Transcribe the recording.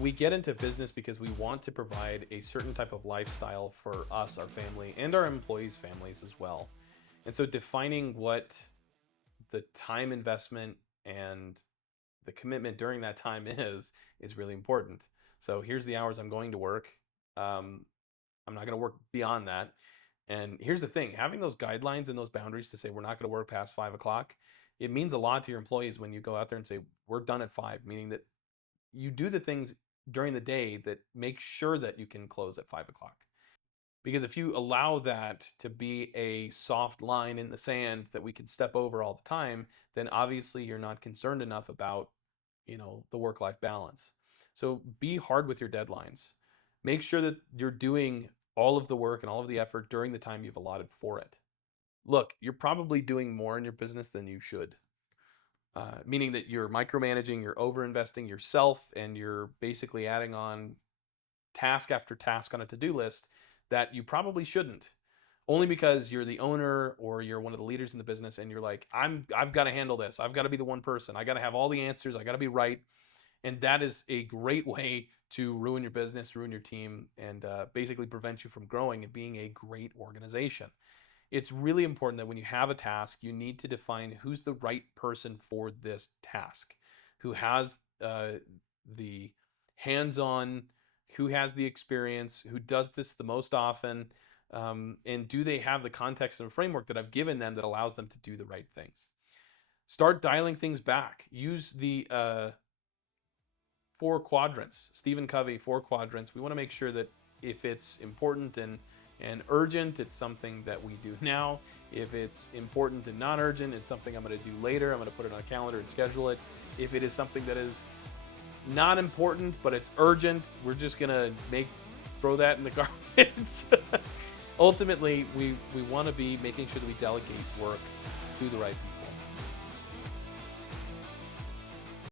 we get into business because we want to provide a certain type of lifestyle for us, our family, and our employees' families as well. And so defining what the time investment and the commitment during that time is really important. So here's the hours I'm going to work. Um, I'm not going to work beyond that. And here's the thing, having those guidelines and those boundaries to say we're not going to work past 5 o'clock, it means a lot to your employees when you go out there and say we're done at 5, meaning that you do the things during the day that make sure that you can close at 5 o'clock. Because if you allow that to be a soft line in the sand that we can step over all the time, then obviously you're not concerned enough about, the work-life balance. So be hard with your deadlines. Make sure that you're doing all of the work and all of the effort during the time you've allotted for it. Look, you're probably doing more in your business than you should. Meaning that you're micromanaging, you're overinvesting yourself, and you're basically adding on task after task on a to-do list that you probably shouldn't. Only because you're the owner or you're one of the leaders in the business and you're like, I've got to handle this. I've got to be the one person. I got to have all the answers. I got to be right. And that is a great way to ruin your business, ruin your team, and basically prevent you from growing and being a great organization. It's really important that when you have a task, you need to define who's the right person for this task, who has the hands-on, who has the experience, who does this the most often, and do they have the context and framework that I've given them that allows them to do the right things. Start dialing things back. Use the 4 quadrants, Stephen Covey, 4 quadrants. We want to make sure that if it's important and urgent, it's something that we do now. If it's important and not urgent, it's something I'm going to do later. I'm going to put it on a calendar and schedule it. If it is something that is not important but it's urgent, we're just going to throw that in the garbage. Ultimately, we want to be making sure that we delegate work to the right people.